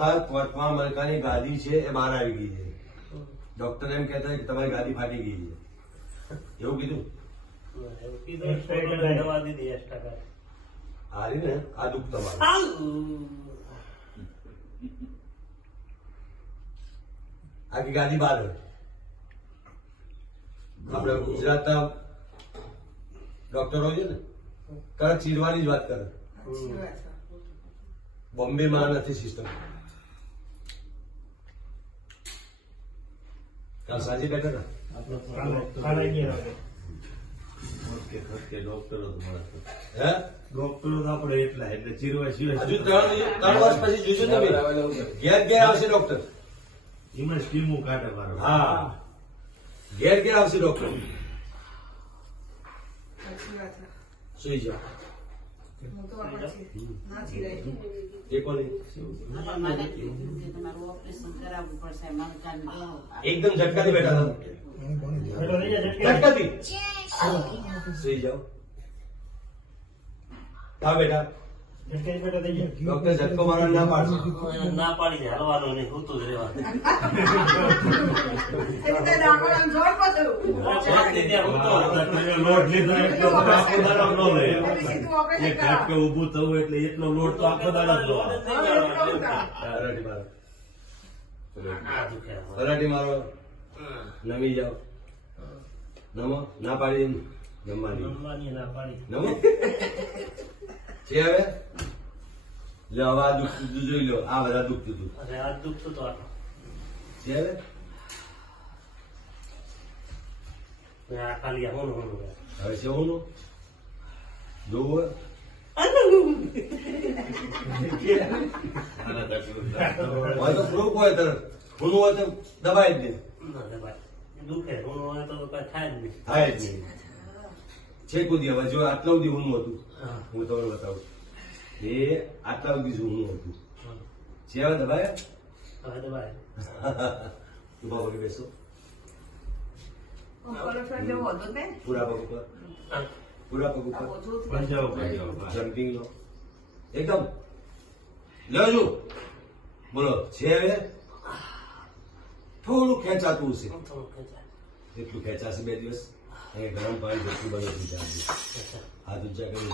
આખા કોર્ટમાં મલકાની ગાદી છે એ બહાર આવી ગઈ છે. ડોક્ટર એમ કહેતા કે તમારી ગાદી ફાટી ગઈ છે, એવું કીધું. હારી ને આ દુઃખ તમારું. આખી ગાદી બહાર હોય. આપડે ગુજરાતના ડોક્ટરો છે ને કડક ચીરવાની જ વાત કરે. બોમ્બે માં નથી સિસ્ટમ. કાલ સાંજે બેઠા હતા ડોક્ટરો આપડે એટલા એટલે ચીરવા સિવાય હજુ 3 વર્ષ પછી જોજો તમે ઘેર ઘેર આવશે ડોક્ટર. એમાં સ્ટીમો કાઢે મારો. હા, ઘેર ઘેર આવશે ડોક્ટર. સુઈ જાઓ. એ કોને એકદમ ઝટકાથી બેઠા હતા. ઝટકાથી સુઈ જાઓ. હા બેટા, ડોક્ટર ઝટકો મારવા ના પાડશે. ના પાડી દે, હલવાનું નહીં, હોતું જ રહેવાનું. લોટ લીધો એટલો આખો દાડો ન લે. એક ઘાટકે ઊભું થવું એટલે એટલો લોટ તો આખો દાડો જ લો. તલાટી મારો. નમી જાઓ. નમો. ના પાડી એમ જમવાની. નમો છે હવે. લો હવે આ દુઃખ જોઈ લો. આ બધા દુઃખ હતું છે હવે. હવે છે હું જોવું હોય તો પ્રૂફ હોય તરત. હું હોય તો દબાઈ જ નહીં. થાય જ નહીં. છે કુદી હવે જો આટલા સુધી ઊનું હતું. હું તમને બતાવું. એ આટલા સુધી ઊનું હતું. છે હવે દબાય. ઉભા પગે બેસો. પૂરા પગ ઉપર. પૂરા પગ ઉપર. જમ્પિંગ લો. એકદમ લો છું. બોલો છે હવે. થોડું ખેંચાતું છે. એટલું ખેંચાશે 2 દિવસ. ગરમ પાણી જેટલું બધું હાથ ઊંચા કરી